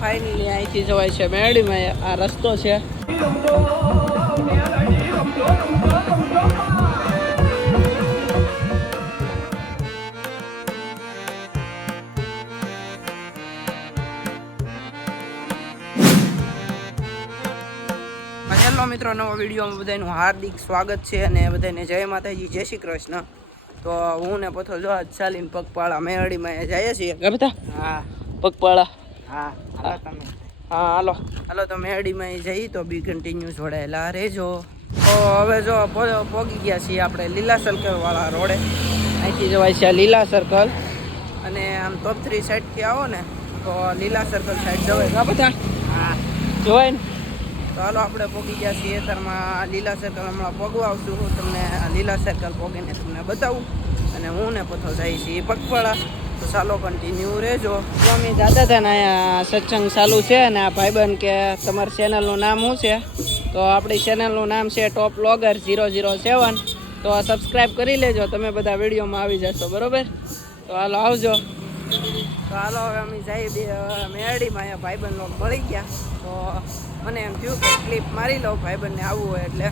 Finally અહીંથી જવાય છે. મેરડીમાં આ રસ્તો છે. હેલો મિત્રો નવો વિડીયોમાં બધાનું હાર્દિક સ્વાગત છે અને બધાને જય માતાજી જય શ્રી કૃષ્ણ. તો હું ને પથો જો ચાલીને પગપાળા મેરડીમાં જઈએ છીએ. હા. પગપાળા. હા હાલો તમે. હા હાલો. હાલો તો મેરડીમાં જઈ તો બી કન્ટિન્યુ જોડાયેલા રહેજો. તો હવે જો પોગી ગયા છીએ આપણે લીલા સર્કલ વાળા રોડે. અહીંથી જવાય છે લીલા સર્કલ અને આમ ટોપ થ્રી સાઈડથી આવો ને તો લીલા સર્કલ સાઈડ જવાય. ના બધા? હા. જોવાય ને? તો હાલો આપણે પોગી ગયા છીએ. તારમાં લીલા સર્કલ હમણાં પોગવા આવશું હું તમને લીલા સર્કલ પોગીને તમને બતાવું. અને હું ને પોતો જાય છીએ પગપાળા. તો ચાલો કન્ટિન્યુ રહેજો. અમે જાતા હતા ને અહીંયા સત્સંગ ચાલુ છે અને આ ભાઈબંધ કે તમારી ચેનલનું નામ શું છે? તો આપણી ચેનલનું નામ છે top logger zero zero seven તો સબસ્ક્રાઈબ કરી લેજો, તમે બધા વિડીયોમાં આવી જશો, બરોબર? તો હાલો આવજો. તો હાલો હવે અમે જઈ બે મેરડીમાં અહીંયા ભાઈબંધ લોકો મળી ગયા. તો મને એમ થયું કે ક્લિપ મારી લઉં ભાઈબંધને આવવું હોય એટલે.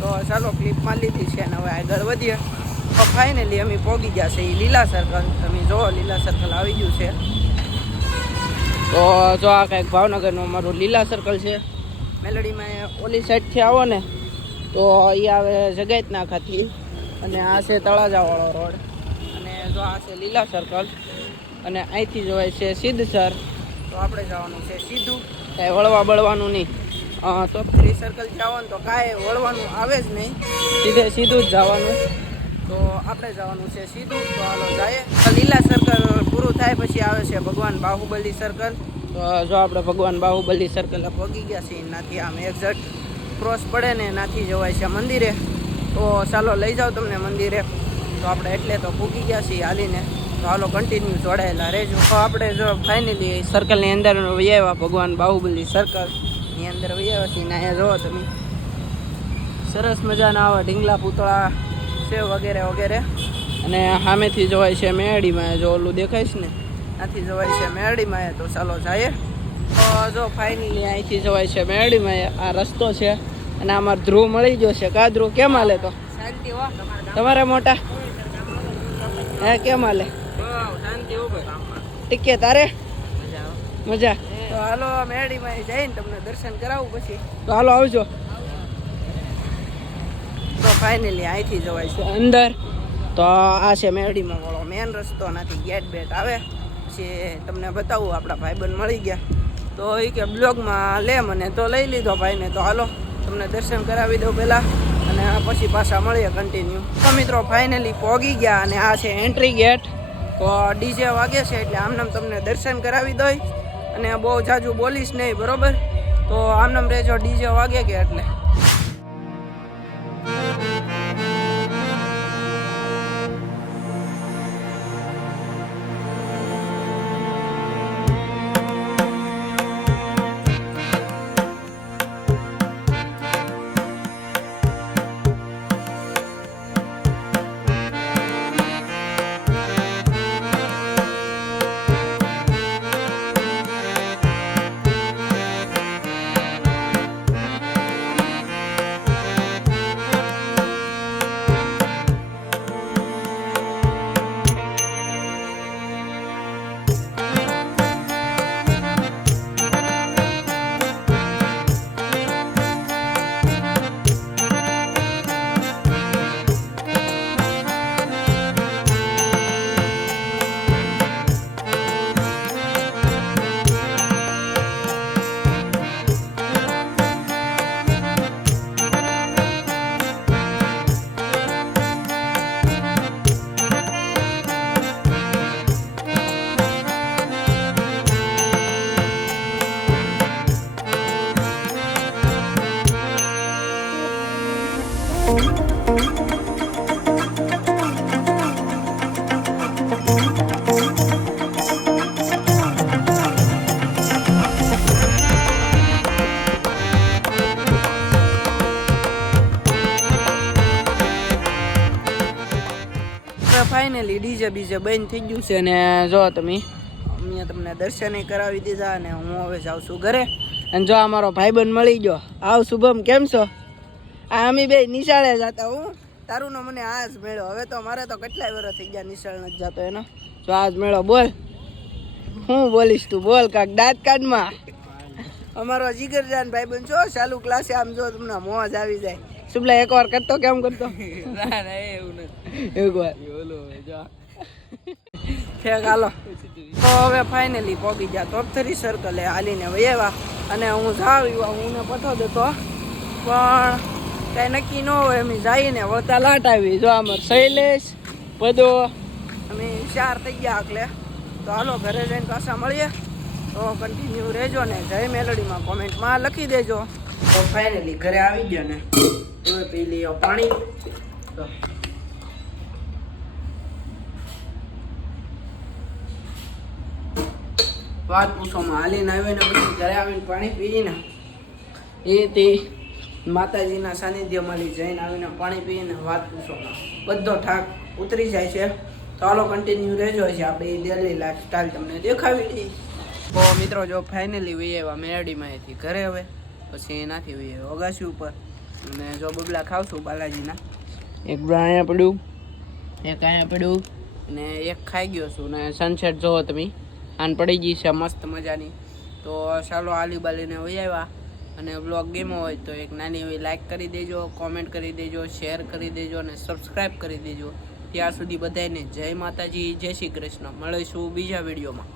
તો ચાલો ક્લિપ મારી લીધી છે અને હવે આગળ વધીએ. ફાઇનલી અમે પહોંચી ગયા છે. એ લીલા સર્કલ તમે જુઓ લીલા સર્કલ આવી ગયું છે. તો જો આ કંઈક ભાવનગરનું અમારું લીલા સર્કલ છે. મેલડીમાં ઓલી સાઈડથી આવો ને, તો એ આવે જગાઈતના ખાથી અને આ છે તળાજાવાળો રોડ. અને જો આ છે લીલા સર્કલ અને અહીંથી જોવાય છે સિદ્ધસર તો આપણે જવાનું છે સીધું. કાંઈ વળવા બળવાનું નહીં. તો ફ્રી સર્કલ જાઓ ને તો કાંઈ વળવાનું આવે જ નહીં. સીધે સીધું જ જવાનું. તો આપણે જવાનું છે સીધું. તો હાલો તો લીલા સર્કલ પૂરું થાય પછી આવે છે ભગવાન બાહુબલી સર્કલ તો જો આપણે ભગવાન બાહુબલી સર્કલ પહોંચી ગયા છીએ. એનાથી આમ એક્ઝેક્ટ ક્રોસ પડે ને એનાથી જવાય છે મંદિરે. તો ચાલો લઈ જાઓ તમને મંદિરે. તો આપણે એટલે તો પૂકી ગયા છીએ હાલીને. તો હાલો કન્ટિન્યુ જોડાયેલા રહેજો. તો આપણે જો ફાઇનલી સર્કલની અંદર વૈયા ભગવાન બાહુબલી સર્કલની અંદર વૈયા છીએ. ને અહીંયા જુઓ તમે. સરસ મજાના આવા ઢીંગલા પૂતળા. છે વગેરે વગેરે. અને સામેથી જવાય છે મેળીમાં જો ઓલું દેખાય છે ને? ત્યાંથી જોવાય છે મેળીમાં તો ચાલો જઈએ. તો જો ફાઇનલી અહીંથી જવાય છે મેળીમાં આ રસ્તો છે. અને આમાં ધ્રુવ મળી ગયો છે. કા ધ્રુવ? કેમ હાલે તો? શાંતિ હો તમારે મોટા? હે કેમ હાલે? ટીકે તારે? મજા મજા. તો હાલો મેળીમાં જઈને તમને દર્શન કરાવું પછી. તો હાલો આવજો. તો ફાઇનલી અહીંથી જવાય છે અંદર. તો આ છે મેરડીમાં વાળો મેન રસ્તો નથી ગેટ બેટ આવે. પછી તમને બતાવું, આપણા ભાઈબંધ મળી ગયા. તો એ કે બ્લોગમાં લે મને, તો લઈ લીધો ભાઈને. તો હાલો, તમને દર્શન કરાવી દઉં પહેલાં. અને પછી પાછા મળીએ કન્ટિન્યુ તો મિત્રો ફાઇનલી પહોંચી ગયા અને આ છે એન્ટ્રી ગેટ તો ડીજે વાગે છે, એટલે આમનામ તમને દર્શન કરાવી દઈ. અને બહુ જાજુ બોલીશ નહીં, બરોબર? તો આમનામ રહેજો ડીજે વાગે કે એટલે. ફાઇનલી ડીજે બીજે બંધ થઈ ગયું છે અને જો તમે, અમે તમને દર્શને કરાવી દીધા અને હું હવે જાઉં છું ઘરે. અને જો અમારો ભાઈબંધ મળી ગયો. આવ શુભમ, કેમ છો? આ અમે બે નિશાળે જતા હું. તારું નો મને આજ મેળો હવે તો મારે તો કેટલાય વર્ષ થઈ ગયા નિશાળ નથી જતો એનો. જો આજ મેળો બોલ. હું બોલીશ તું બોલ કાક દાંત કાઢમાં. અમારો જીગરજાન બન છો ચાલુ ક્લાસે આમ જો તમને મોજ આવી જાય. શુભલા એકવાર કરતો કેમ કરતો? ના ના એવું નથી. એકવાર ઓલો જો. ઠેક હાલો. તો હવે ફાઇનલી પહોંચી ગયા. તોપથરી થ્રી સર્કલે હાલીને વયેવા અને હું જાવ્યું હું ને પથો દેતો પણ કાંઈ નક્કી ન હોય, અમે જઈને વળતા લાટ આવી જો અમાર શૈલેષ પદો અમે ચાર થઈ ગયા એટલે. તો હાલો, ઘરે જઈને પાછા મળીએ. તો કન્ટિન્યુ રહેજો ને, જય મેલડીમાં કોમેન્ટમાં લખી દેજો. તો ફાઇનલી ઘરે આવી ગયા ને. તમે પી લઈએ પાણી. વાત પૂછવામાં હાલીને આવીને પછી ઘરે આવીને પાણી પીને એ તે માતાજીના સાનિધ્યમાંથી જઈને આવીને પાણી પીને વાત પૂછો. બધો ઠાક ઉતરી જાય છે. તો હાલો કન્ટિન્યુ રહેજો. છે આપણે ડેલી લાઈફ સ્ટાઈલ તમને દેખાવી દઈએ. તો મિત્રો જો ફાઇનલી વહી આવ્યા મેરડીમાંથી ઘરે હવે. પછી એનાથી વહી આવ્યા અગાસી ઉપર. અને જો બબલા ખાવશું બાલાજીના. એક અહીંયા પડ્યું, એક અહીંયા પડ્યું, ને એક ખાઈ ગયો છું. ને સનસેટ જોવો તમે. આન પડી ગઈ છે મસ્ત મજાની. તો ચાલો આલી બાલીને વહી આવ્યા અને બ્લોગ ગેમો હોય તો એક નાની એવી લાઇક કરી દેજો કોમેન્ટ કરી દેજો શેર કરી દેજો અને સબસ્ક્રાઈબ કરી દેજો. ત્યાં સુધી બધાને જય માતાજી, જય શ્રી કૃષ્ણ. મળીશું બીજા વિડીયોમાં